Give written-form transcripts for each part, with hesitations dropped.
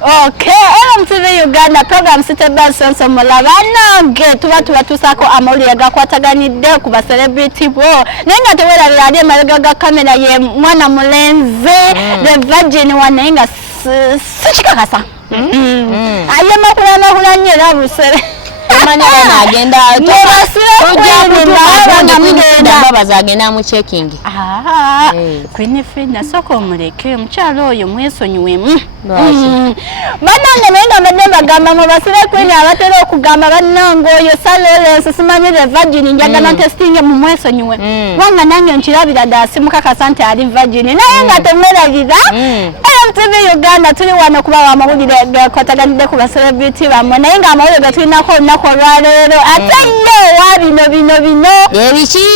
Okay, MTV Uganda program siteba sonso mulaba nange tuba tusako amawulire gakwataganidde ku ba celebrity bo nenga tewerabira ali emabega ga kamera ye mwana mulenze the virgin wanenga sikikakasa ayema kula nyera busere manya bana agenda baba zagenda mu checking Queen Fina soko muleke mukyalo oyo mwesonyiwemu banange nenga mademba gamba mu basire Queen abatera okugamba banange oyo salole simanyire virgin njagala testing mu mwesonyiwe wanga nange nkirabira dasi mukakasa nti ali virgin naye nga temwerabira MTV Uganda tuli wano kuba amawulire gakwataganidde ku ba celebrity bamwe naye nga amawulire gatulinako olunaku olwaleero ate yo bino ebiki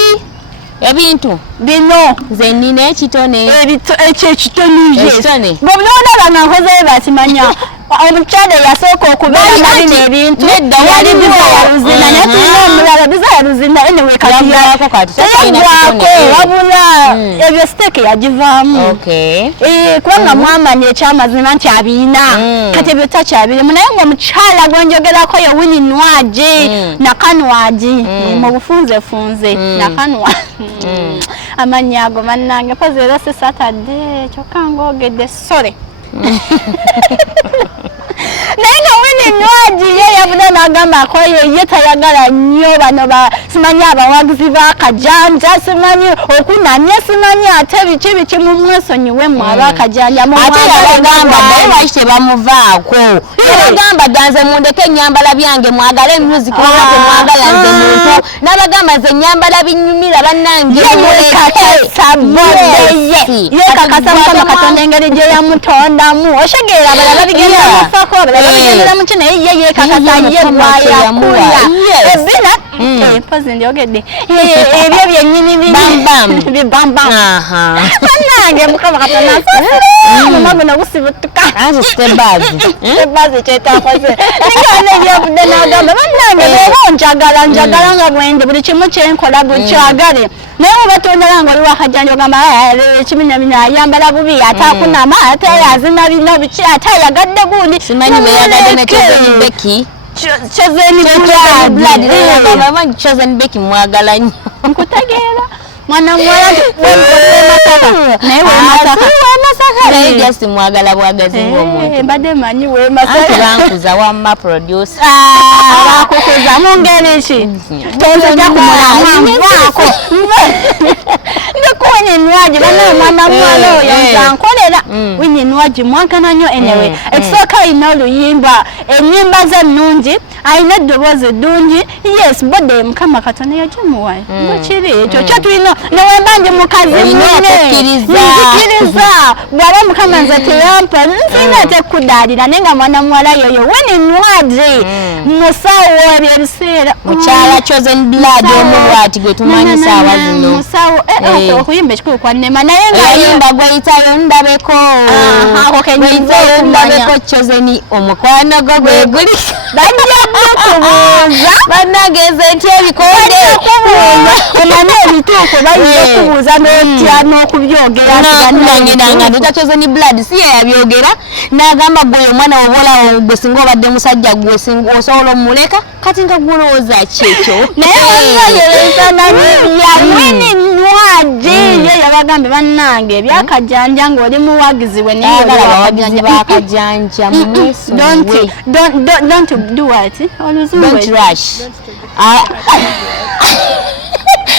ebintu bino nze nina ekitone ekitone bw'onoolaba nga nkozeyo bakimanya omukyala yasooka okubeera malina ebintu yali bizayaluzina naye tulina omulala bizayaluzina anyway katiyagwako wabula ebyo siteeke yagivaamu kubanga mwamanya ekyamazima nti abiina kati ebyo takyabirimu naye ngaomukyala gwenjogerako ye Winnie Nwagi Nakanwagi mu bufunzefunze Nakanwa amannya ago mannange pozi era si Saturday kyokka ng'ogedde sore naye nga Winnie Nwagi ye yavudde n'agamba akoye ye tayagala nnyo bano simanyi abawagizi b'akajanja simanyi okunanya simanyi ate biki mu mwesonyiwemu ab'akajanja ate yabagamba naye lwaki tebamuvaako yabagamba ganze mundeke ennyambala byange mwagale music wabate mwagala nze muntu n'abagamba nze ennyambala binyumira bannange yekakasa Mukama Katonda engeri gye yamutondamu oshegeera abalala bigenda mufako abalala bigenda mu kino ye yekakasa ye bwayakuya ebina pozi ndyogedde ebyo byennyini bibambam bannange Mukama Katonda mama guno gusibutuka ebazi kyetakoze ningane yavudde n'agamba bannange beera njagala nga bwendi buli kimu kyenkola bukyagale naye obatondera nga oliwo akajanja ogamba ekiminamina ayambala bubi ate akunama ate yazina bino biki ate ayagadde gundi simanyi beyagadde ne Chosen Becky mwagala nnyo nkutegeera mwana muwala naye wemasaka naye just mwagala bwagazi ng'omuntu mbadde manyi wemasaka bankuza wamma producer abakukuza mu ngeri ki tozija kumulamwako ndiko Winnie Nwagi banaye mwana muwala oyo nzankolera Winnie Nwagi mwagana nnyo anyway ekisooka alina oluyimba ennyimba ze nnungi alina eddoboozi ddungi yes bode Mukama Katonda yagimuwa bwekiri ekyo kyatulina newembanji mukazi nzikiriza bw'aba Mukama nze teyampa nsina ate kudaalira naye nga mwana muwala yoyo Winnie Nwagi musawo ebyo ebiseera mukyala Chosen Blood omulwati gwe tumanyi saawa zino musawo okuyimba ekikulu kwannema naye ngayimba gweyitayo ndabeko ndabeko Chosen omukwano gwo gwe guli kubuuza bannageze nti ebikonde omanyi ebituufu bayinza okubuuza n'otya n'okubyogera nanga nita Chosen Blood si ye yabyogera n'agamba gwe omwana wobola gwe singa obadde musajja gwe singa osobola omuleka kati nga gwolowooza kyekyo naye ya Winnie Nwagi ye yabagambe bannange ebyakajanja ng'oli muwagizi we abawagizi b'akajanja mu mweso don't do what? Don't rush.